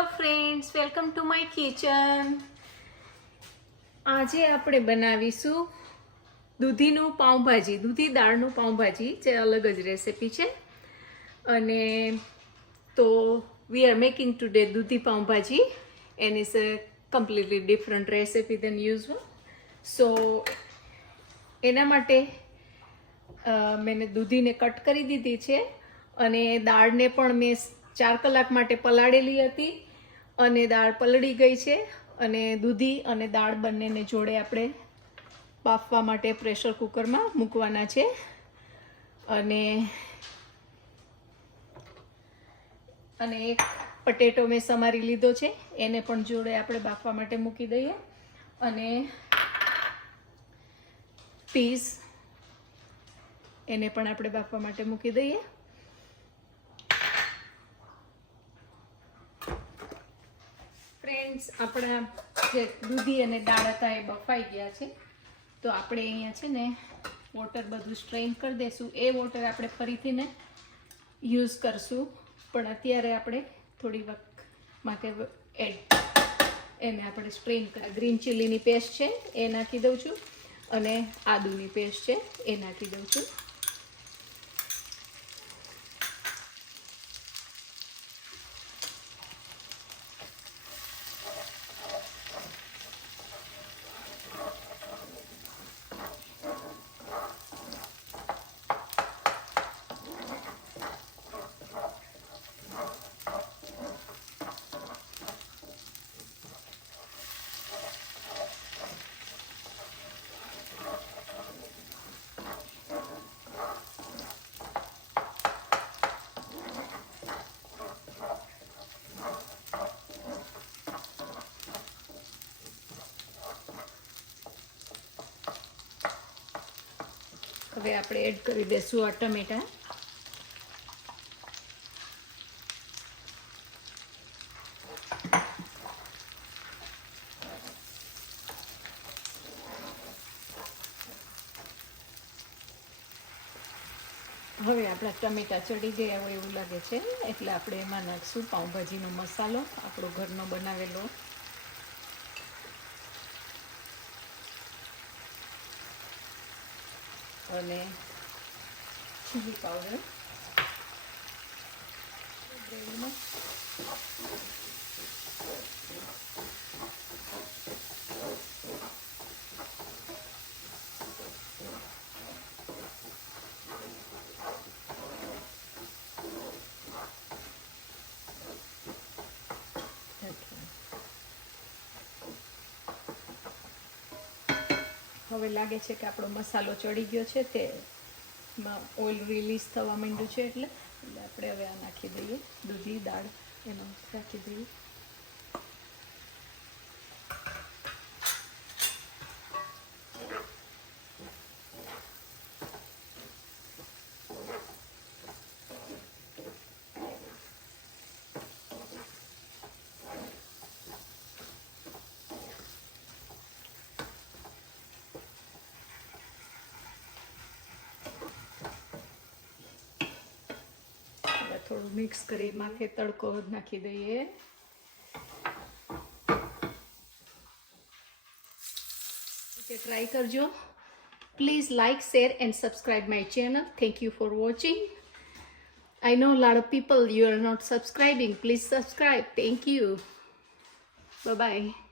Hello friends, welcome to my kitchen. આજે આપણે બનાવીશું દૂધીનું પાઉંભાજી, દૂધી દાળનું પાઉંભાજી, જે અલગ જ રેસિપી છે. અને તો we are making today dudhi pav bhaji and is a completely different recipe than usual. So એના માટે મેં દૂધીને કટ કરી દીધી છે અને દાળને પણ મેં 4 કલાક માટે પલાળેલી હતી અને દાળ પલળી ગઈ છે. અને દૂધી અને દાળ બંનેને જોડે આપણે બાફવા માટે પ્રેશર કુકરમાં મૂકવાના છે. અને એક પટેટો મેં સમારી લીધો છે, એને પણ જોડે આપણે બાફવા માટે મૂકી દઈએ. અને પીસ એને પણ આપણે બાફવા માટે મૂકી દઈએ. ફ્રેન્ડ્સ, આપણા જે દૂધી અને દાળ હતા એ બફાઈ ગયા છે. તો આપણે અહીંયા છે ને વોટર બધું સ્ટ્રેન કરી દઈશું. એ વોટર આપણે ફરીથી ને યુઝ કરશું, પણ અત્યારે આપણે થોડી વખત માટે એને આપણે સ્ટ્રેન ગ્રીન ચીલીની પેસ્ટ છે એ નાખી દઉં છું અને આદુની પેસ્ટ છે એ નાખી દઉં છું. હવે આપણે એડ કરી દઈશું આ ટમેટા. હવે આપણા ટમેટા ચડી ગયા હોય એવું લાગે છે, એટલે આપણે એમાં નાખશું પાઉંભાજીનો મસાલો, આપણો ઘરનો બનાવેલો. અને ચીલી પાવડર. હવે લાગે છે કે આપણો મસાલો ચડી ગયો છે, તેમાં ઓઇલ રિલીઝ થવા માંડ્યું છે, એટલે આપણે હવે આ નાખી દઈએ. દૂધી દાળ એમાં નાખી દઈએ. થોડું મિક્સ કરી માથે તડકો નાખી દઈએ. ટ્રાય કરજો. Please like, share and subscribe my channel. Thank you for watching. I know a lot of people you are not subscribing. Please subscribe. Thank you. Bye bye.